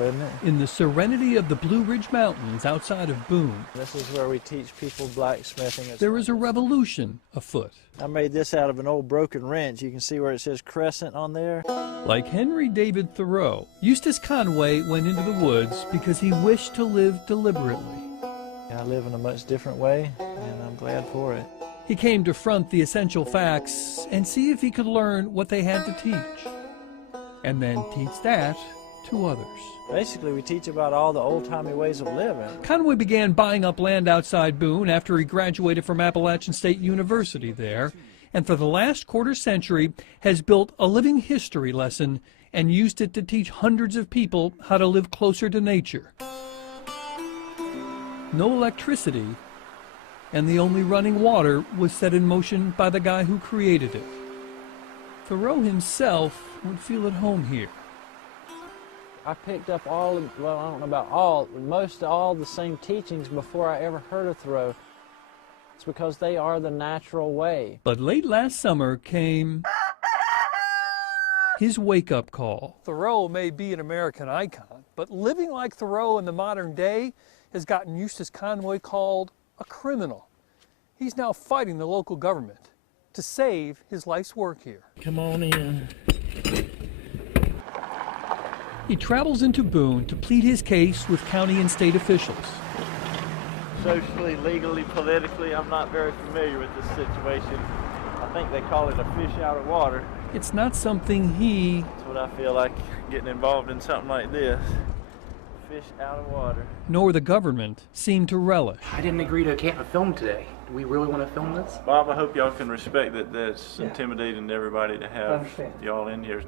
isn't it? In the serenity of the Blue Ridge Mountains outside of Boone, This is where we teach people blacksmithing. there is a revolution afoot. I made this out of an old broken wrench. You can see where it says Crescent on there. Like Henry David Thoreau, Eustace Conway went into the woods because he wished to live deliberately. I live in a much different way, and I'm glad for it. He came to front the essential facts and see if he could learn what they had to teach, and then teach that to others. Basically, we teach about all the old-timey ways of living. Conway began buying up land outside Boone after he graduated from Appalachian State University there, and for the last quarter century has built a living history lesson and used it to teach hundreds of people how to live closer to nature. No electricity, and the only running water was set in motion by the guy who created it. Thoreau himself would feel at home here. I picked up well, I don't know about most all the same teachings before I ever heard of Thoreau. It's because they are the natural way. But late last summer came his wake-up call. Thoreau may be an American icon, but living like Thoreau in the modern day has gotten Eustace Conway called a criminal. He's now fighting the local government to save his life's work here. Come on in. He travels into Boone to plead his case with county and state officials. Socially, legally, politically, I'm not very familiar with this situation. I think they call it a fish out of water. It's not something he... That's what I feel like getting involved in something like this. Fish out of water. Nor the government seem to relish. I didn't agree to a film today. Do we really want to film this? Bob, I hope y'all can respect that that's intimidating to everybody to have y'all in here.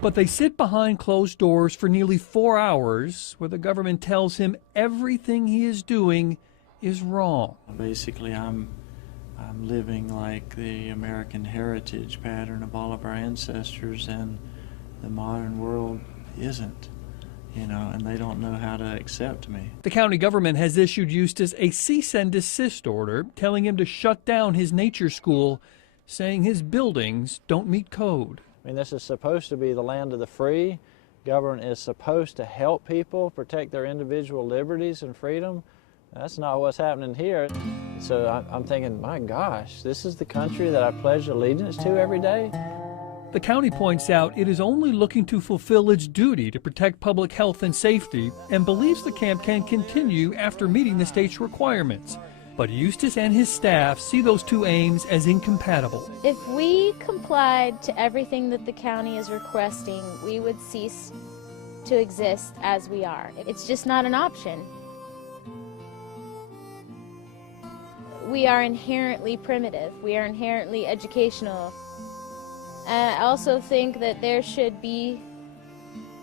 But they sit behind closed doors for nearly 4 hours where the government tells him everything he is doing is wrong. Basically, I'm living like the American heritage pattern of all of our ancestors, and the modern world isn't. You know, and they don't know how to accept me. The county government has issued Eustace a cease and desist order telling him to shut down his nature school, saying his buildings don't meet code. I mean, this is supposed to be the land of the free. Government is supposed to help people protect their individual liberties and freedom. That's not what's happening here. So I'm thinking, my gosh, this is the country that I pledge allegiance to every day? The county points out it is only looking to fulfill its duty to protect public health and safety and believes the camp can continue after meeting the state's requirements. But Eustace and his staff see those two aims as incompatible. If we complied to everything that the county is requesting, we would cease to exist as we are. It's just not an option. We are inherently primitive. We are inherently educational. I also think that there should be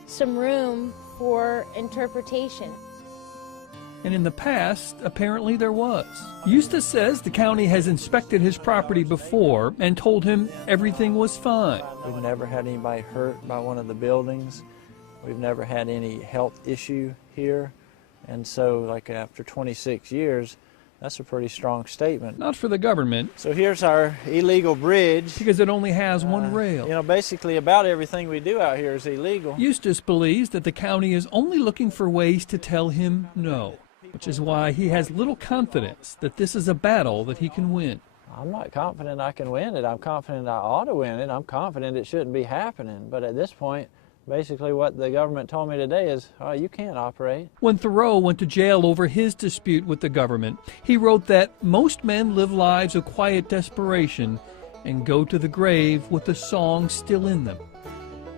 some room for interpretation. And in the past, apparently there was. Eustace says the county has inspected his property before and told him everything was fine. We've never had anybody hurt by one of the buildings. We've never had any health issue here. And so, like, after 26 years, that's a pretty strong statement. Not for the government. So here's our illegal bridge. Because it only has one rail. You know, basically about everything we do out here is illegal. Eustace believes that the county is only looking for ways to tell him no, which is why he has little confidence that this is a battle that he can win. I'm not confident I can win it. I'm confident I ought to win it. I'm confident it shouldn't be happening. But at this point, basically what the government told me today is, oh, you can't operate. When Thoreau went to jail over his dispute with the government, he wrote that most men live lives of quiet desperation and go to the grave with the song still in them.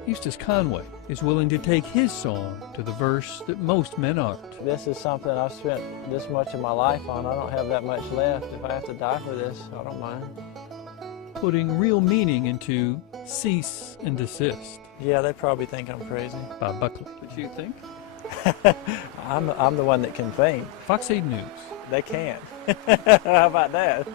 Eustace Conway is willing to take his song to the verse that most men aren't. This is something I've spent this much of my life on. I don't have that much left. If I have to die for this, I don't mind. Putting real meaning into cease and desist. Yeah, they probably think I'm crazy. Bob Buckley. Did you think? I'm the one that can think. Fox 8 News. They can't. How about that?